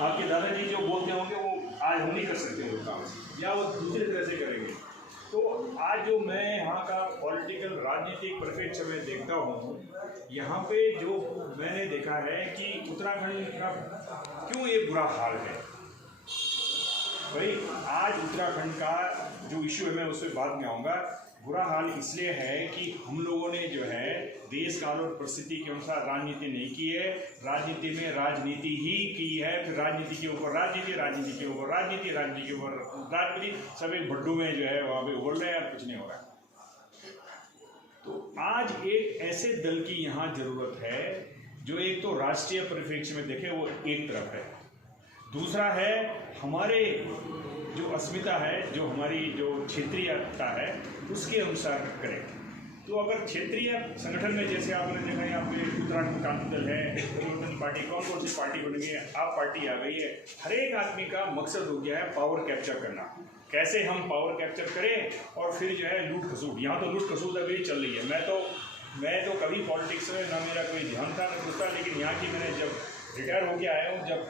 आपके दादाजी जो बोलते होंगे वो आज हम नहीं कर सकते वो काम, या वो दूसरी तरह से करेंगे। तो आज जो मैं यहाँ का पॉलिटिकल राजनीतिक परिप्रेक्ष्य में देखता हूँ, यहाँ पे जो मैंने देखा है कि उत्तराखंड का क्यों ये बुरा हाल है। भाई आज उत्तराखंड का जो इशू है, मैं उस पर बाद में आऊँगा। बुरा हाल इसलिए है कि हम लोगों ने जो है देश काल और परिस्थिति के अनुसार राजनीति नहीं की है, राजनीति में राजनीति ही की है, फिर राजनीति के ऊपर राजनीति, राजनीति के ऊपर राजनीति, राजनीति के ऊपर राजनीति, सब एक भड्डू में जो है वहाँ पे उबल रहे हैं, कुछ नहीं हो रहा है। तो आज एक ऐसे दल की यहाँ जरूरत है जो एक तो राष्ट्रीय परिप्रेक्ष्य में देखे, वो एक तरफ है, दूसरा है हमारे जो अस्मिता है, जो हमारी जो क्षेत्रीयता है उसके अनुसार करें। तो अगर क्षेत्रीय संगठन में जैसे आपने देखा यहाँ पे उत्तराखंड क्रांति दल है, परिवर्तन पार्टी, कौन कौन सी पार्टी बन गई है, आप पार्टी आ गई है, हर एक आदमी का मकसद हो गया है पावर कैप्चर करना। कैसे हम पावर कैप्चर करें और फिर जो है लूट खसूट, यहाँ तो लूट खसूट अभी चल रही है। मैं तो कभी पॉलिटिक्स में ना मेरा कोई ध्यान था ना दूसरा, लेकिन यहाँ की मैंने जब रिटायर होके आया हूँ, जब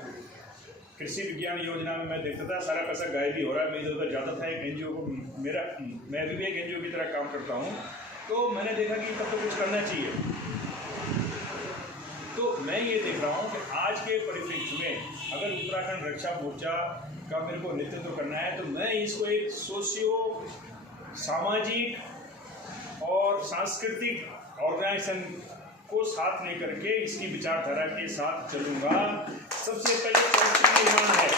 कृषि विज्ञान योजना में मैं देखता था सारा पैसा गायब ही हो रहा है, मैं इधर उधर जाता था एक एनजीओ को, मैं अभी भी एक एनजीओ की तरह काम करता हूँ, तो मैंने देखा कि तब तो कुछ करना चाहिए। तो मैं ये देख रहा हूँ कि आज के परिप्रेक्ष्य में अगर उत्तराखंड रक्षा मोर्चा का मेरे को नेतृत्व करना है, तो मैं इसको एक सोशियो सामाजिक और सांस्कृतिक ऑर्गेनाइजेशन को साथ लेकर के इसकी विचारधारा के साथ चलूँगा। सबसे पहले चरित्र निर्माण है,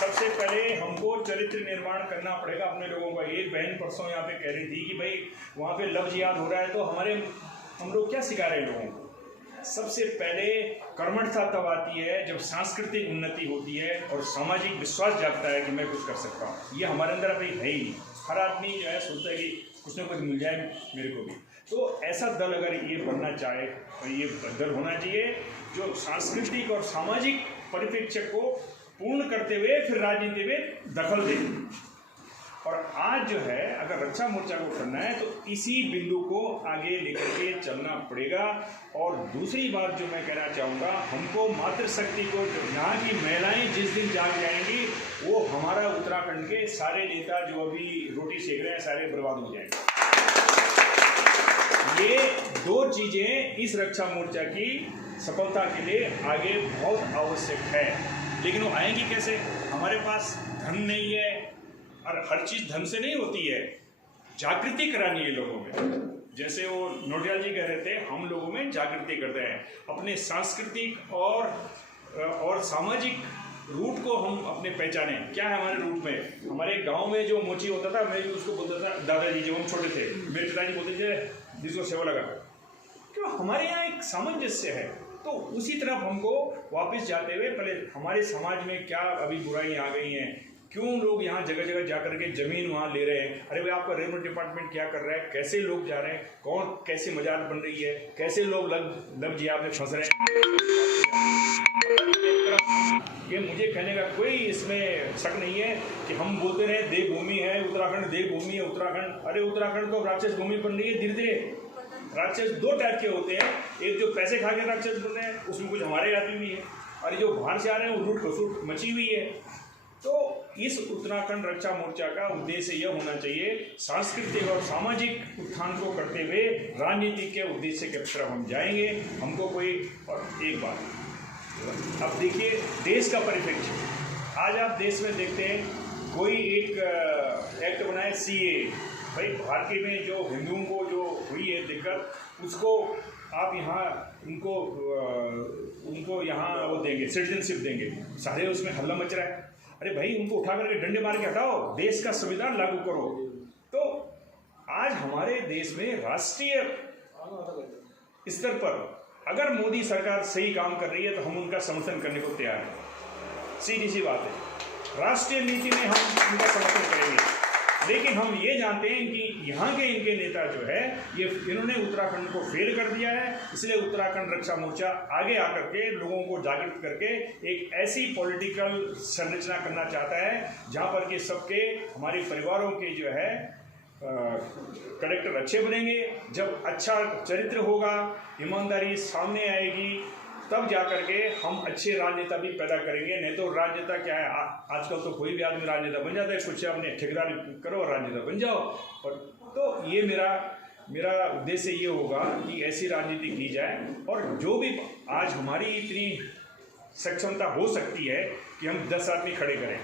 सबसे पहले हमको चरित्र निर्माण करना पड़ेगा अपने लोगों का। एक बहन परसों यहाँ पे कह रही थी कि भाई वहाँ पे लफ्ज याद हो रहा है, तो हम लोग क्या सिखा रहे हैं लोगों को। सबसे पहले कर्मठता तब आती है जब सांस्कृतिक उन्नति होती है और सामाजिक विश्वास जागता है कि मैं कुछ कर सकता हूँ। ये हमारे अंदर अभी है ही नहीं। हर आदमी जो है सोचता है कि कुछ ना कुछ मिल जाए मेरे को भी। तो ऐसा दल अगर ये बनना चाहे तो ये दल होना चाहिए जो सांस्कृतिक और सामाजिक परिप्रेक्ष्य को पूर्ण करते हुए फिर राजनीति में दखल दे। और आज जो है अगर रक्षा मोर्चा को करना है तो इसी बिंदु को आगे लेकर के चलना पड़ेगा। और दूसरी बात जो मैं कहना चाहूँगा, हमको मातृशक्ति को, यहाँ की महिलाएं जिस दिन जाग जाएंगी वो हमारा उत्तराखंड के सारे नेता जो अभी रोटी सेक रहे हैं सारे बर्बाद हो जाएंगे। ये दो चीजें इस रक्षा मोर्चा की सफलता के लिए आगे बहुत आवश्यक है। लेकिन वो आएंगी कैसे? हमारे पास धन नहीं है, और हर चीज धन से नहीं होती है, जागृति करानी है लोगों में। जैसे वो नोटियाल जी कह रहे थे, हम लोगों में जागृति करते हैं, अपने सांस्कृतिक और सामाजिक रूट को हम अपने पहचाने। क्या है हमारे रूट में? हमारे गांव में जो मोची होता था, मैं भी उसको बोलता था दादाजी, जब हम छोटे थे मेरे पिताजी बोलते थे जिसको सेवा लगा। क्यों? हमारे यहाँ एक सामंजस्य है। तो उसी तरफ हमको वापस जाते हुए पहले हमारे समाज में क्या अभी बुराई आ गई हैं, क्यों लोग यहाँ जगह जगह जा करके जमीन वहाँ ले रहे हैं, अरे भाई आपका रेवन्यू डिपार्टमेंट क्या कर रहा है, कैसे लोग जा रहे हैं, कौन कैसे मजाक बन रही है, कैसे लोग लग जिया पे फंस रहे हैं। ये मुझे कहने का कोई इसमें शक नहीं है कि हम बोलते रहे देवभूमि है उत्तराखंड, देवभूमि है उत्तराखंड। अरे उत्तराखंड तो राक्षस भूमि बन रही है धीरे धीरे। राक्षस दो टाइप के होते हैं, एक जो पैसे खा के राक्षस बन रहे हैं, उसमें कुछ हमारे आदमी भी है, और जो बाहर से आ रहे हैं वो लूट खसूट मची हुई है। तो इस उत्तराखंड रक्षा मोर्चा का उद्देश्य यह होना चाहिए, सांस्कृतिक और सामाजिक उत्थान को करते हुए राजनीति के उद्देश्य के तरफ हम जाएंगे। हमको कोई, और एक बात अब देखिए देश का परिप्रेक्ष्य, आज आप देश में देखते हैं कोई एक एक्ट बनाए सीए, भाई भारतीय में जो हिंदुओं को जो हुई है दिक्कत, उसको आप यहाँ उनको यहाँ वो देंगे, सिटीजनशिप देंगे, सारे उसमें हल्ला मच रहा है। अरे भाई उनको उठा करके डंडे मार के हटाओ, देश का संविधान लागू करो। तो आज हमारे देश में राष्ट्रीय स्तर पर अगर मोदी सरकार सही काम कर रही है तो हम उनका समर्थन करने को तैयार हैं। सीधी सी बात है, राष्ट्रीय नीति में हम उनका समर्थन करेंगे। लेकिन हम ये जानते हैं कि यहाँ के इनके नेता जो है इन्होंने उत्तराखंड को फेल कर दिया है, इसलिए उत्तराखंड रक्षा मोर्चा आगे आकर के लोगों को जागृत करके एक ऐसी पॉलिटिकल संरचना करना चाहता है जहाँ पर कि सबके हमारे परिवारों के जो है कलेक्टर अच्छे बनेंगे। जब अच्छा चरित्र होगा, ईमानदारी सामने आएगी, तब जा करके हम अच्छे राजनेता भी पैदा करेंगे। नहीं तो राजनेता क्या है, आजकल तो कोई भी आदमी राजनेता बन जाता है, कुछ अपने ठेकेदारी करो और राजनेता बन जाओ। और तो ये मेरा उद्देश्य ये होगा कि ऐसी राजनीति की जाए, और जो भी आज हमारी इतनी सक्षमता हो सकती है कि हम 10 आदमी खड़े करें,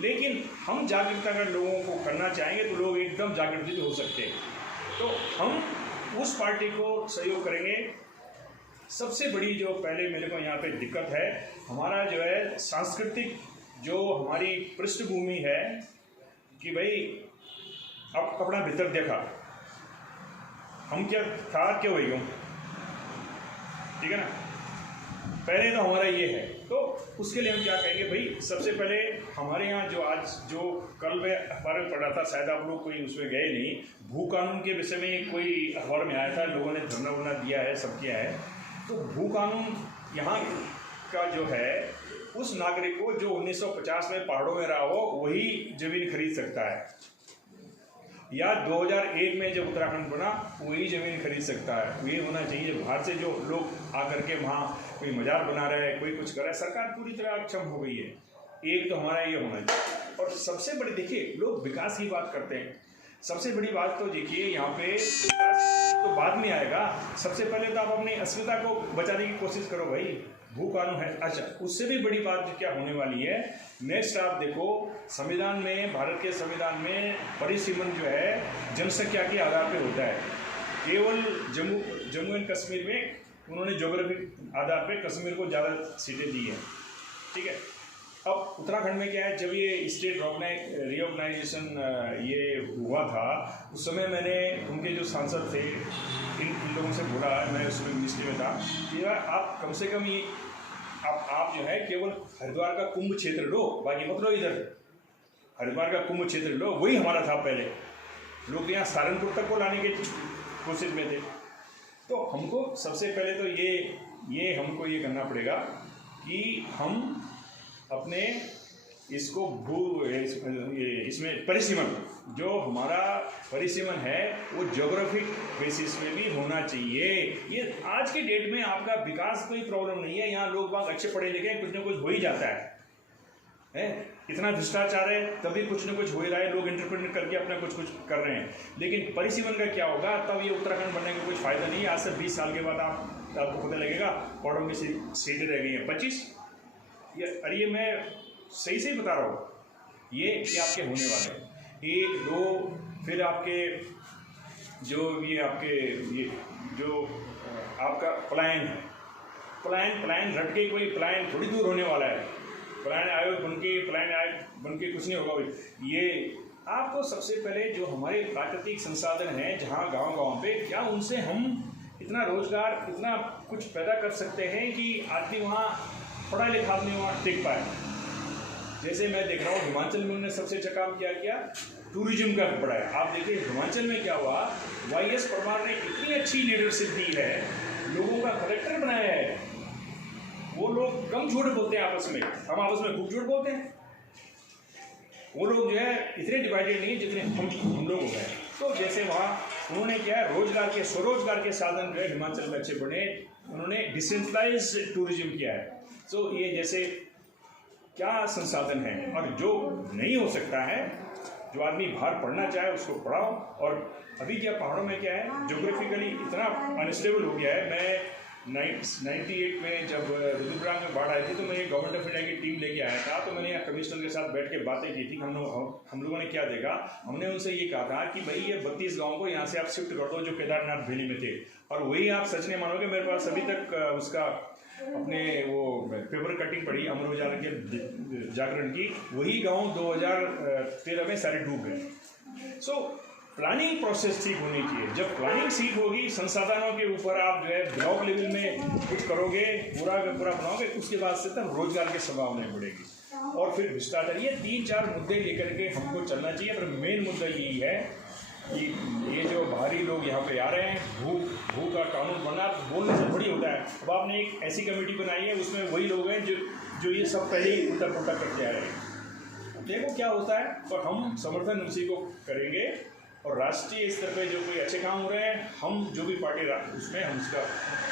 लेकिन हम जागरूकता अगर लोगों को करना चाहेंगे तो लोग एकदम जागृत भी हो सकते हैं। तो हम उस पार्टी को सहयोग करेंगे। सबसे बड़ी जो पहले मेरे को यहाँ पे दिक्कत है, हमारा जो है सांस्कृतिक जो हमारी पृष्ठभूमि है कि भाई अब अपना भीतर देखा, हम क्या था क्या वही हूँ, ठीक है ना। पहले तो हमारा ये है, तो उसके लिए हम क्या कहेंगे भाई, सबसे पहले हमारे यहाँ जो कल में अखबार में पढ़ा था, शायद आप लोग कोई उसमें गए नहीं, भू कानून के विषय में कोई अखबार में आया था, लोगों ने धरना वरना दिया है, सब किया है। तो भू कानून यहाँ का जो है, उस नागरिक को जो 1950 में पहाड़ों में रहा हो वही जमीन खरीद सकता है, या 2001 में जब उत्तराखंड बना वही ज़मीन खरीद सकता है। ये होना चाहिए। बाहर से जो लोग आकर के वहाँ कोई मजार बना रहे हैं, कोई कुछ कर रहा है, सरकार पूरी तरह अक्षम हो गई है। एक तो हमारा ये होना चाहिए। और सबसे बड़ी देखिए, लोग विकास की बात करते हैं, सबसे बड़ी बात तो देखिए यहाँ पे विकास तो बाद में आएगा। सबसे पहले तो आप अपनी अस्मिता को बचाने की कोशिश करो भाई। भू कानून है, अच्छा उससे भी बड़ी बात जो क्या होने वाली है, नेक्स्ट आप देखो संविधान में, भारत के संविधान में परिसीमन जो है जनसंख्या के आधार पे होता है। केवल जम्मू एंड कश्मीर में उन्होंने ज्योग्राफिक आधार पे कश्मीर को ज़्यादा सीटें दी है, ठीक है। अब उत्तराखंड में क्या है, जब ये स्टेट रिऑर्गेनाइजेशन ये हुआ था, उस समय मैंने उनके जो सांसद थे इन लोगों से बोला, मैं उसमें मिनिस्ट्री में था, कि यार आप कम से कम ये आप जो है केवल हरिद्वार का कुंभ क्षेत्र लो, बाकी मत लो, इधर हरिद्वार का कुंभ क्षेत्र लो, वही हमारा था पहले। लोग यहाँ सहारनपुर तक को लाने की कोशिश में थे। तो हमको सबसे पहले तो ये हमको ये करना पड़ेगा कि हम अपने इसको इसमें परिसीमन, जो हमारा परिसीमन है वो ज्योग्राफिक बेसिस में भी होना चाहिए। ये आज के डेट में आपका विकास कोई प्रॉब्लम नहीं है, यहाँ लोग बाग अच्छे पढ़े लिखे, कुछ ना कुछ हो ही जाता है। इतना भ्रष्टाचार है तभी कुछ ना कुछ हो ही रहा है, लोग इंटरप्रेट करके अपना कुछ कर रहे हैं। लेकिन परिसीमन का क्या होगा, तब ये उत्तराखंड बनने का कुछ फायदा नहीं है। आज से 20 साल के बाद आपको पता लगेगा पौड़ों की सीटें रह गई हैं 25। अरे ये मैं सही बता रहा हूँ, ये आपके होने वाले हैं 1 2, फिर आपके ये जो आपका प्लान है, प्लान रट के कोई प्लान थोड़ी दूर होने वाला है। प्लान आयोग बन के कुछ नहीं होगा भाई। ये आपको सबसे पहले जो हमारे प्राकृतिक संसाधन हैं, जहाँ गांव पे क्या उनसे हम इतना रोजगार, इतना कुछ पैदा कर सकते हैं कि आदमी वहाँ पढ़ा लिखा आदमी वहाँ टिक पाए। जैसे मैं देख रहा हूँ हिमाचल में उन्होंने सबसे अच्छा काम किया टूरिज्म का बढ़ाया। आप देखिए हिमाचल में क्या हुआ, YS परमार ने इतनी अच्छी लीडरशिप दी है, लोगों का कलेक्टर बनाया है। वो लोग कम झूठ बोलते हैं आपस में, हम आपस में खूब झूठ बोलते हैं। वो लोग जो है इतने डिवाइडेड नहीं जितने हम लोग हो गए। तो जैसे वहाँ उन्होंने क्या है, स्वरोजगार के साधन जो है हिमाचल में अच्छे बने, उन्होंने डिसेंट्रलाइज टूरिज्म किया है। तो ये जैसे क्या संसाधन है, और जो नहीं हो सकता है, जो आदमी बाहर पढ़ना चाहे उसको पढ़ाओ। और अभी क्या पहाड़ों में क्या है, ज्योग्राफिकली इतना अनस्टेबल हो गया है। मैं 98 में जब रुद्रप्रयाग में बाढ़ आई थी, तो मैं गवर्नमेंट ऑफ इंडिया की टीम लेके आया था। तो मैंने यहाँ कमिश्नर के साथ बैठ के बातें की थी। हम लोगों ने क्या देखा, हमने उनसे ये कहा था कि भाई ये 32 गाँव को यहाँ से आप शिफ्ट कर दो जो केदारनाथ वैली में थे। और वही आप सच नहीं मानोगे, मेरे पास अभी तक उसका अपने वो पेपर कटिंग पड़ी अमर उजाला के जागरण की, वही गांव 2013 में सारे डूब गए। सो प्लानिंग प्रोसेस ठीक होनी चाहिए। जब प्लानिंग ठीक होगी, संसाधनों के ऊपर आप जो है ब्लॉक लेवल में कुछ करोगे, पूरा बनाओगे, उसके बाद से तब रोजगार की संभावना बढ़ेगी। और फिर भ्रष्टाचार, ये 3-4 मुद्दे लेकर के हमको चलना चाहिए। पर मेन मुद्दा यही है कि ये जो बाहरी लोग यहाँ पे आ रहे हैं, भू का कानून बना बोलने से थोड़ी होता है। अब आपने एक ऐसी कमेटी बनाई है, उसमें वही लोग हैं जो ये सब पहले ही उल्टा पुल्टा करके आ रहे हैं। देखो क्या होता है, और हम समर्थन उसी को करेंगे और राष्ट्रीय स्तर पे जो कोई अच्छे काम हो रहे हैं, हम जो भी पार्टी उसमें हम उसका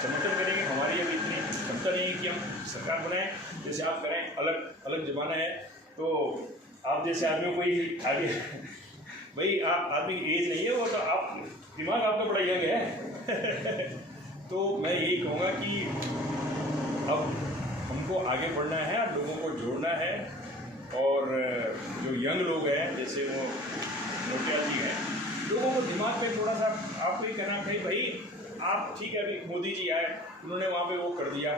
समर्थन करेंगे। हमारी अभी इतनी क्षमता नहीं है कि हम सरकार बनाएं, जैसे आप करें, अलग अलग जमाना है। तो आप जैसे आदमियों को ही आगे भाई आप आदमी एज नहीं है वो, तो आप दिमाग आपका बड़ा यंग है तो मैं यही कहूँगा कि अब हमको आगे बढ़ना है, लोगों को जोड़ना है। और जो यंग लोग हैं, जैसे वो नोटियाल जी हैं, लोगों को दिमाग पे थोड़ा सा आपको ही कहना चाहिए भाई, आप ठीक है, अभी मोदी जी आए, उन्होंने वहाँ पे वो कर दिया,